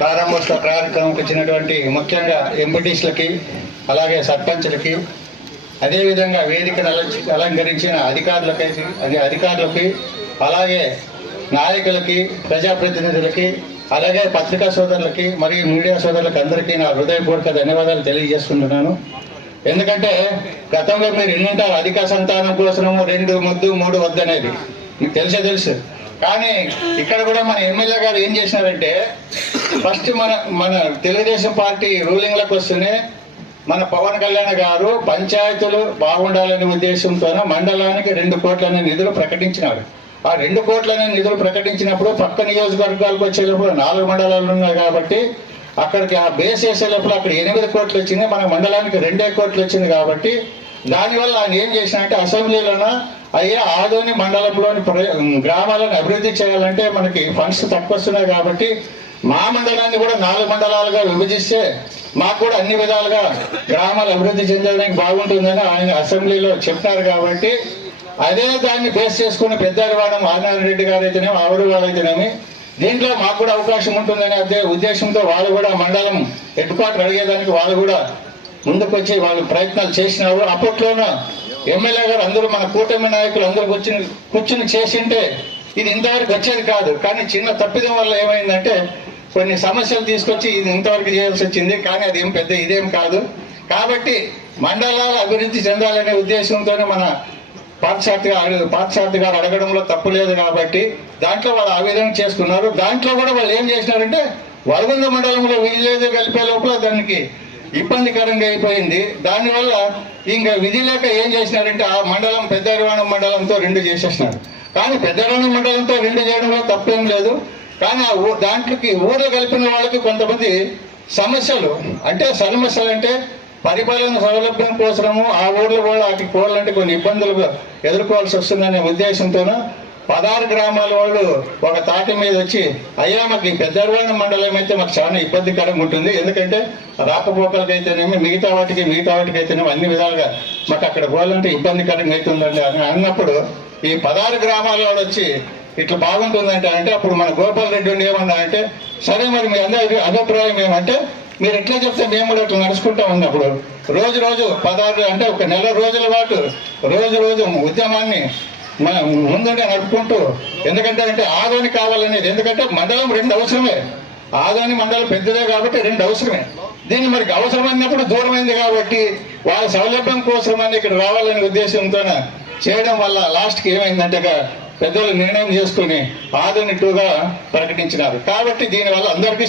ప్రారంభోత్సవ కార్యక్రమంకి వచ్చినటువంటి ముఖ్యంగా ఎంపీటీసీలకి అలాగే సర్పంచ్లకి అదేవిధంగా వేదికను అలంకరించిన అధికారులకి అలాగే నాయకులకి ప్రజాప్రతినిధులకి అలాగే పత్రికా సోదరులకి మరియు మీడియా సోదరులకి అందరికీ నా హృదయపూర్వక ధన్యవాదాలు తెలియజేస్తున్నాను. ఎందుకంటే గతంలో మీరు ఎన్నుంటారు అధిక సంతానం కోసము 2 ముద్దు 3 వద్దు అనేది మీకు తెలుసు. కానీ ఇక్కడ కూడా మన ఎమ్మెల్యే గారు ఏం చేసినారంటే ఫస్ట్ మన తెలుగుదేశం పార్టీ రూలింగ్లకు వస్తూనే మన పవన్ కళ్యాణ్ గారు పంచాయతీలు బాగుండాలనే ఉద్దేశంతో మండలానికి 2 కోట్లనే నిధులు ప్రకటించినారు. ఆ 2 కోట్లనే నిధులు ప్రకటించినప్పుడు పక్క నియోజకవర్గాలకు వచ్చేటప్పుడు 4 మండలాలు ఉన్నాయి కాబట్టి అక్కడికి ఆ బేస్ చేసే లోపల అక్కడ 8 కోట్లు వచ్చింది, మన మండలానికి 2 కోట్లు వచ్చింది. కాబట్టి దానివల్ల ఆయన ఏం చేసినంటే అసెంబ్లీలోన అయ్యా ఆదోని మండలంలోని గ్రామాలను అభివృద్ధి చేయాలంటే మనకి ఫండ్స్ తక్కువ వస్తున్నాయి కాబట్టి మా మండలాన్ని కూడా 4 మండలాలుగా విభజిస్తే మాకు కూడా అన్ని విధాలుగా గ్రామాలు అభివృద్ధి చెందడానికి బాగుంటుందని ఆయన అసెంబ్లీలో చెప్పినారు. కాబట్టి అదే దాన్ని బేస్ చేసుకున్న పెద్దవాడం ఆదినారాయణ రెడ్డి గారు అయితేనేమి ఆవిడ వాళ్ళు అయితేనేమి దీంట్లో మాకు కూడా అవకాశం ఉంటుందని అదే ఉద్దేశంతో వాళ్ళు కూడా మండలం హెడ్ క్వార్టర్ అడిగేదానికి వాళ్ళు కూడా ముందుకొచ్చి వాళ్ళు ప్రయత్నాలు చేసినారు. అప్పట్లోనూ ఎమ్మెల్యే గారు అందరూ మన కూటమి నాయకులు అందరూ కూర్చుని చేసింటే ఇది ఇంతవరకు వచ్చేది కాదు. కానీ చిన్న తప్పిదం వల్ల ఏమైందంటే కొన్ని సమస్యలు తీసుకొచ్చి ఇది ఇంతవరకు చేయాల్సి వచ్చింది. కానీ అది ఏం పెద్ద ఇదేం కాదు. కాబట్టి మండలాలు అభివృద్ధి చెందాలనే ఉద్దేశంతోనే మన పార్థసారథి గారు అడగడంలో తప్పు లేదు. కాబట్టి దాంట్లో వాళ్ళు ఆ విధంగా చేసుకున్నారు. దాంట్లో కూడా వాళ్ళు ఏం చేసినారంటే వరగుంద మండలంలో విలేజ్ కలిపే లోపల దానికి ఇబ్బందికరంగా అయిపోయింది. దానివల్ల ఇంకా విధి లేక ఏం చేసినారంటే ఆ మండలం పెద్దరివాణం మండలంతో 2 చేసేసినారు. కానీ పెద్దరివాణం మండలంతో 2 చేయడంలో తప్పేం లేదు. కానీ దాంట్లోకి ఊర్లు కలిపిన వాళ్ళకి కొంతమంది సమస్యలు అంటే పరిపాలన సౌలభ్యం కోసము ఆ ఊర్లో కూడా వాటికి పోవాలంటే కొన్ని ఇబ్బందులు ఎదుర్కోవాల్సి వస్తుందనే ఉద్దేశంతోనూ 16 గ్రామాల వాళ్ళు ఒక తాటి మీద వచ్చి అయ్యా మాకు ఈ పెద్దరివాణం మండలం అయితే మాకు చాలా ఇబ్బందికరంగా ఉంటుంది. ఎందుకంటే రాకపోకలకైతేనేమి మిగతా వాటికి అయితేనేమి అన్ని విధాలుగా మాకు అక్కడ పోవాలంటే ఇబ్బందికరంగా అవుతుందండి అని అన్నప్పుడు ఈ 16 గ్రామాల వాళ్ళు వచ్చి ఇట్లా బాగుంటుందంటే అప్పుడు మన గోపాల్ రెడ్డి ఉండి ఏమన్నా అంటే సరే మరి మీ అందరి అభిప్రాయం ఏమంటే మీరు ఎట్లా చెప్తే మేము కూడా ఇట్లా నడుచుకుంటా ఉన్నప్పుడు రోజు 16 అంటే ఒక నెల రోజుల పాటు రోజు ఉద్యమాన్ని ముందుండే నడుపుకుంటూ ఎందుకంటే ఆదోని కావాలనేది ఎందుకంటే మండలం 2 అవసరమే. ఆదోని మండలం పెద్దదే కాబట్టి 2 అవసరమే. దీన్ని మనకి అవసరమైనప్పుడు దూరమైంది కాబట్టి వాళ్ళ సౌలభ్యం కోసం అని ఇక్కడ రావాలనే ఉద్దేశంతో చేయడం వల్ల లాస్ట్కి ఏమైందంటే పెద్దలు నిర్ణయం చేసుకుని ఆదోని 2గా ప్రకటించినారు. కాబట్టి దీనివల్ల అందరికీ